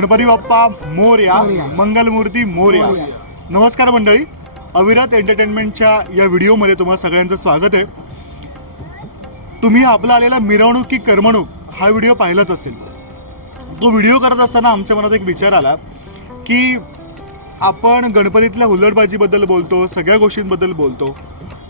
गणपती बाप्पा मोर्या. मंगलमूर्ती मोर्या. मोरया. नमस्कार मंडळी. अविरत एंटरटेनमेंटच्या या व्हिडिओमध्ये तुम्हाला सगळ्यांचं स्वागत आहे. तुम्ही आपला आलेला मिरवणूक की करमणूक हा व्हिडिओ पाहिलाच असेल. तो व्हिडिओ करत असताना आमच्या मनात एक विचार आला की आपण गणपतीतल्या हुल्लडबाजीबद्दल बोलतो सगळ्या गोष्टींबद्दल बोलतो.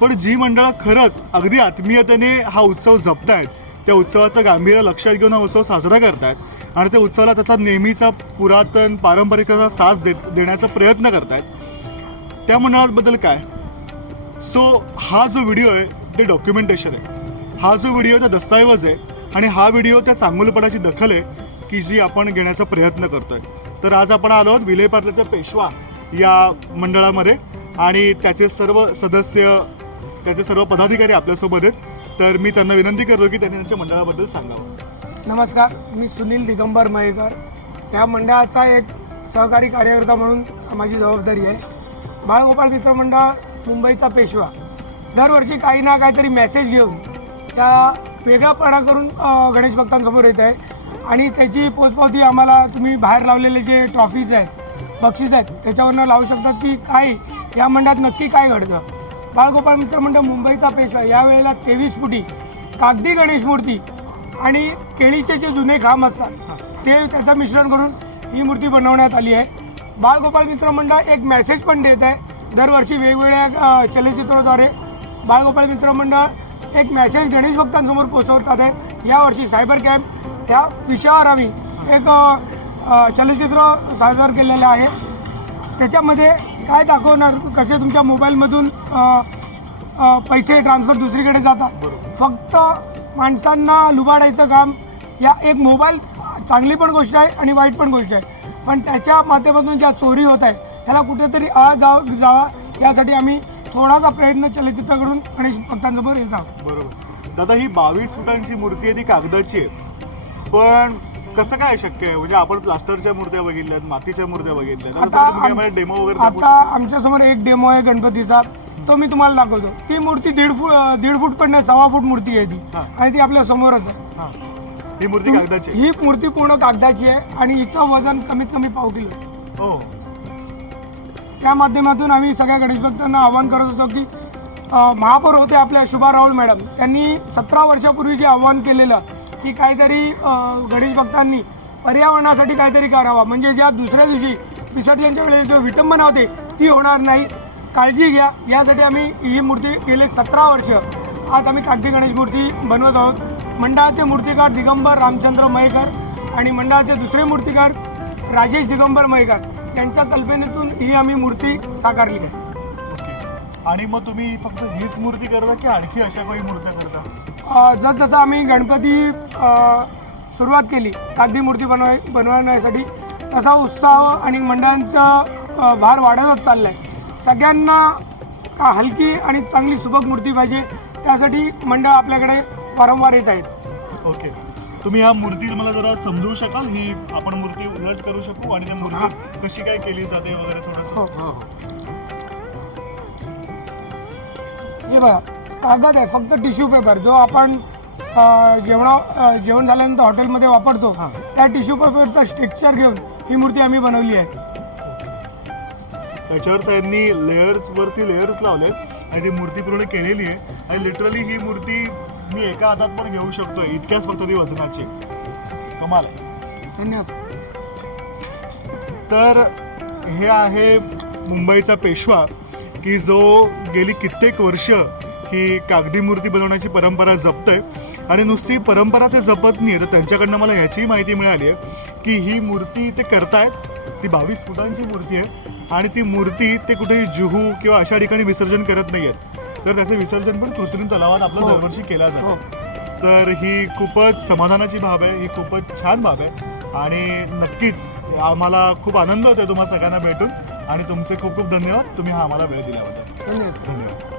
पण जी मंडळं खरंच अगदी आत्मीयतेने हा उत्सव जपतायत त्या उत्सवाचं गांभीर्य लक्षात घेऊन हा उत्सव साजरा करतायत आणि त्या उत्सवाला त्याचा नेहमीचा पुरातन पारंपरिकता साथ देत देण्याचा प्रयत्न करतायत. त्या मंडळाबद्दल काय? सो हा जो व्हिडिओ आहे ते डॉक्युमेंटेशन आहे. हा जो व्हिडिओ त्या दस्तऐवज आहे. आणि हा व्हिडिओ त्या चांगुलपणाची दखल आहे की जी आपण घेण्याचा प्रयत्न करतोय. तर आज आपण आलो आहोत विलेपार्ल्याच्या पेशवा या मंडळामध्ये. आणि त्याचे सर्व सदस्य त्याचे सर्व पदाधिकारी आपल्यासोबत आहेत. तर मी त्यांना विनंती करतो की त्यांनी त्यांच्या मंडळाबद्दल सांगावं. नमस्कार मी सुनील दिगंबर मयेकर. या मंडळाचा एक सहकारी कार्यकर्ता म्हणून माझी जबाबदारी आहे. बाळगोपाळ मित्र मंडळ मुंबईचा पेशवा. दरवर्षी काही ना काहीतरी मेसेज घेऊन त्या वेगळापणा करून गणेश भक्तांसमोर येत आहे. आणि त्याची पोचपावती आम्हाला तुम्ही बाहेर लावलेले जे ट्रॉफीज आहेत बक्षीस आहेत त्याच्यावरनं लावू शकतात की काय? या मंडळात नक्की काय घडतं? बाळगोपाळ मित्र मंडळ मुंबईचा पेशवा. यावेळेला तेवीस फुटी. कागदी गणेश मूर्ती. आणि केळीचे जे जुने खांब असतात ते त्याचं मिश्रण करून ही मूर्ती बनवण्यात आली आहे. बाळगोपाळ मित्र मंडळ एक मेसेज पण देत आहे. दरवर्षी वेगवेगळ्या चलचित्राद्वारे बाळगोपाळ मित्र मंडळ एक मेसेज गणेश भक्तांसमोर पोहोचवतात आहे. यावर्षी सायबर कॅम्प या विषयावर आम्ही एक चलचित्र सादर केलेलं आहे. त्याच्यामध्ये काय दाखवणार कसे तुमच्या मोबाईलमधून पैसे ट्रान्सफर दुसरीकडे जातात? फक्त माणसांना लुबाडायचं काम या एक मोबाईल चांगली पण गोष्ट आहे आणि वाईट पण गोष्ट आहे. पण त्याच्या माध्यमातून ज्या चोरी होत आहे त्याला कुठेतरी आळ जाव जावा यासाठी आम्ही थोडासा प्रयत्न चलचित्र करून गणेश भक्तांसमोर येत आहोत बरोबर. दादा ही बावीस फुटांची मूर्ती आहे ती कागदाची आहे. पण कसं काय शक्य आहे? म्हणजे आपण प्लास्टरच्या मूर्त्या बघितल्यात मातीच्या मूर्त्या बघितल्यात. आता डेमो वगैरे आता आमच्यासमोर एक डेमो आहे गणपतीचा. तो मी तुम्हाला दाखवतो. ती मूर्ती दीड फूट दीड फूट पण नाही सव्वा फूट मूर्ती आहे ती. हा. आणि ती आपल्या समोरच आहे. हा. ही मूर्ती कागदाची आहे. ही मूर्ती पूर्ण कागदाची आहे आणि हिचं वजन कमीत कमी पाव किलो आहे. हो. त्या माध्यमातून आम्ही सगळ्या गणेश भक्तांना आवाहन करत होतो की अ, महापौर होते आपल्या शुभा राहुल मॅडम. त्यांनी सतरा वर्षापूर्वी जे आव्हान केलेलं की काहीतरी अ, गणेश भक्तांनी पर्यावरणासाठी काहीतरी करावा. म्हणजे ज्या दुसऱ्या दिवशी विसर्जनच्या वेळेस जो विटंबना होते ती होणार नाही. काळजी घ्या. यासाठी आम्ही ही मूर्ती गेले सतरा वर्ष. आज आम्ही कागदी गणेश मूर्ती बनवत आहोत. मंडळाचे मूर्तिकार दिगंबर रामचंद्र मयेकर आणि मंडळाचे दुसरे मूर्तिकार राजेश दिगंबर मयेकर. यांच्या कल्पनेतून ही आम्ही मूर्ती साकारली आहे. आणि मग तुम्ही फक्त हीच मूर्ती करता की आणखी अशा काही मूर्त्या करता? जसजसं आम्ही गणपती सुरुवात केली कागदी मूर्ती बनवाय बनवण्यासाठी तसा उत्साह आणि मंडळांचा भार वाढतच चालला आहे सगळ्यांना का हलकी आणि चांगली सुबक मूर्ती पाहिजे त्यासाठी मंडळ आपल्याकडे वारंवार येत आहेत. ओके. तुम्ही ह्या मूर्ती मला जरा समजवू शकाल? ही आपण मूर्ती उलट करू शकू? आणि ती मूर्ती कशी काय केली जाते वगैरे हो. थोडंसं हे. बघा कागद आहे फक्त टिश्यू पेपर. जो आपण जेवणा जेवण झाल्यानंतर हॉटेलमध्ये वापरतो हां. त्या टिश्यू पेपरचा स्ट्रक्चर घेऊन ही मूर्ती आम्ही बनवली आहे. त्याच्यावर साहेबांनी लेयर्स वरती लेयर्स लावले आणि ती मूर्ती पूर्ण केलेली आहे आणि लिटरली ही मूर्ती मी एका हातात पण घेऊ शकतोय इतक्याच फक्त ती वजनाची. कमाल. धन्यवाद तर हे आहे मुंबईचा पेशवा की जो गेली कित्येक वर्ष ही कागदी मूर्ती बनवण्याची परंपरा जपतोय. आणि नुसती परंपरा ते जपत नाही तर त्यांच्याकडनं मला ह्याचीही माहिती मिळाली आहे की ही मूर्ती ते करतायत. ती बावीस फुटांची मूर्ती आहे आणि ती मूर्ती ते कुठेही जुहू किंवा अशा ठिकाणी विसर्जन करत नाही आहेत तर त्याचं विसर्जन पण कृत्रिम तलावात आपलं हो. दरवर्षी केला जातो. तर ही खूपच समाधानाची बाब आहे ही खूपच छान बाब आहे. आणि नक्कीच आम्हाला खूप आनंद होतो तुम्हाला सगळ्यांना भेटून. आणि तुमचे खूप खूप धन्यवाद. तुम्ही हा आम्हाला वेळ दिल्याबद्दल. धन्यवाद. धन्यवाद.